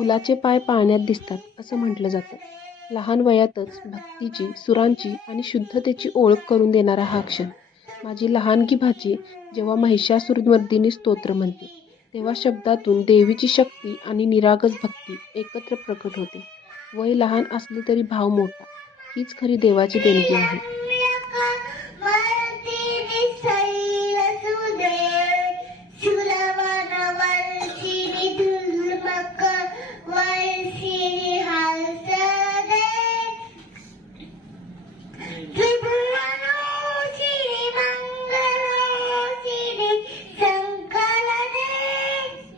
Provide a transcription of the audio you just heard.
फुलाचे पाय पाळण्यात दिसतात असं म्हटलं जातं. लहान वयातच भक्तीची, सुरांची आणि शुद्धतेची ओळख करून देणारा हा क्षण. माझी लहानगी भाची जेव्हा महिषासुरमर्दिनी स्तोत्र म्हणते, तेव्हा शब्दातून देवीची शक्ती आणि निरागस भक्ती एकत्र प्रकट होते. वय लहान असले तरी भाव मोठा. हीच खरी देवाची देणगी आहे.